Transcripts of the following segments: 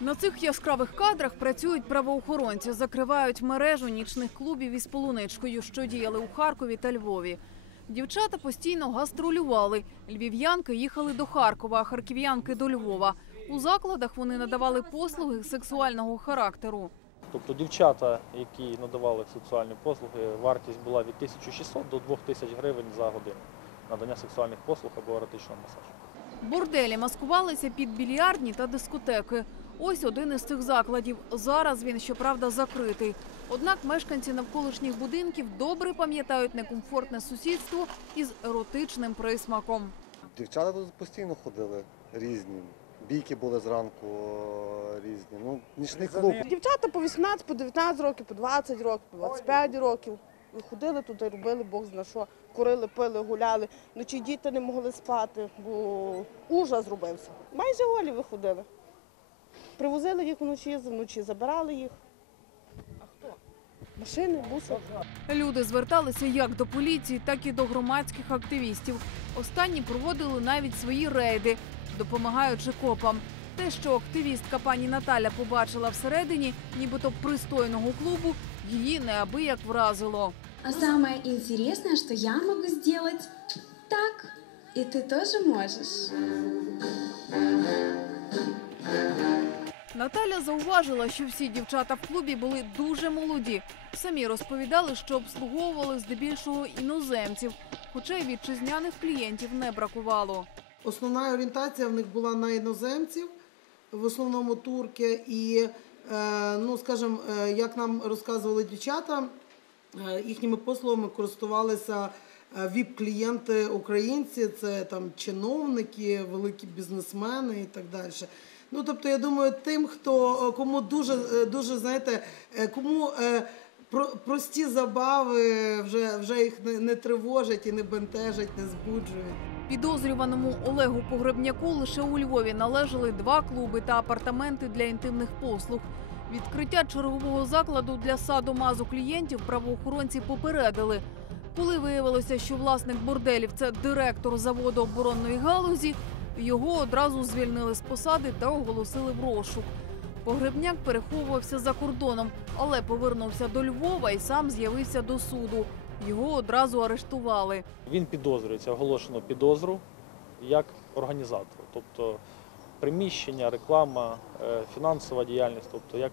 На цих яскравих кадрах працюють правоохоронці, закривають мережу нічних клубів із полуничкою, що діяли у Харкові та Львові. Дівчата постійно гастролювали. Львів'янки їхали до Харкова, а харків'янки до Львова. У закладах вони надавали послуги сексуального характеру. Тобто дівчата, які надавали сексуальні послуги, вартість була від 1600 до 2000 гривень за годину надання сексуальних послуг або еротичного масажу. Борделі маскувалися під більярдні та дискотеки. Ось один із цих закладів. Зараз він, щоправда, закритий. Однак мешканці навколишніх будинків добре пам'ятають некомфортне сусідство із еротичним присмаком. Дівчата тут постійно ходили різні. Бійки були зранку різні. Ну, нічний клуб. Дівчата по 18, по 19 років, по 20 років, по 25 років. Ходили туди, робили Бог зна що. Курили, пили, гуляли. Вночі діти не могли спати, бо ужас зробився. Майже голі виходили. Привозили їх вночі, вночі забирали їх. А хто? Машини, буси. Люди зверталися як до поліції, так і до громадських активістів. Останні проводили навіть свої рейди, допомагаючи копам. Те, що активістка пані Наталя побачила всередині, нібито пристойного клубу, її неабияк вразило. А самое интересное, что я могу сделать так, и ты тоже можешь. Наталя зауважила, що всі дівчата в клубі були дуже молоді. Самі розповідали, що обслуговували здебільшого іноземців, хоча й вітчизняних клієнтів не бракувало. Основна орієнтація в них була на іноземців, в основному турки. І, е, ну, скажімо, е, як нам розказували дівчата, е, їхніми послугами користувалися віп-клієнти українці, це там чиновники, великі бізнесмени і так далі. Ну, тобто, я думаю, тим, хто е, кому дуже, е, дуже знаєте, е, кому про- прості забави вже, вже їх не, тривожать і не бентежать, не збуджують. Підозрюваному Олегу Погребняку лише у Львові належали два клуби та апартаменти для інтимних послуг. Відкриття чергового закладу для садомазу клієнтів правоохоронці попередили. Коли виявилося, що власник борделів це директор заводу оборонної галузі, його одразу звільнили з посади та оголосили в розшук. Погребняк переховувався за кордоном, але повернувся до Львова і сам з'явився до суду. Його одразу арештували. Він підозрюється, оголошено підозру як організатор, тобто приміщення, реклама, е, фінансова діяльність, тобто як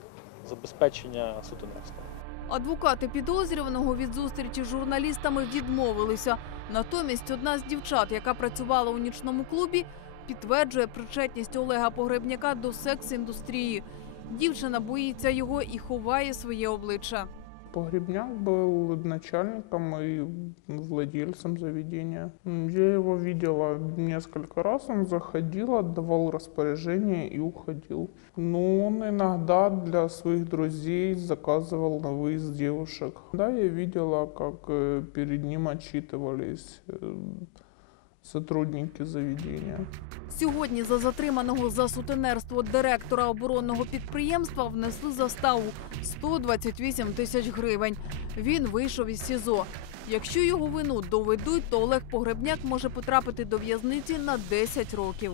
забезпечення сутенерства. Адвокати підозрюваного від зустрічі з журналістами відмовилися. Натомість одна з дівчат, яка працювала у нічному клубі, підтверджує причетність Олега Погребняка до секс-індустрії. Дівчина боїться його і ховає своє обличчя. Погребняк был начальником и владельцем заведения. М, Я его видела несколько раз, он заходил, отдавал распоряжение и уходил. Но он иногда для своих друзей заказывал на выезд девушек. Да, я видела, как э, перед ним отчитывались э, сотрудники заведения. Сьогодні за затриманого за сутенерство директора оборонного підприємства внесли заставу 128 тисяч гривень. Він вийшов із СІЗО. Якщо його вину доведуть, то Олег Погребняк може потрапити до в'язниці на 10 років.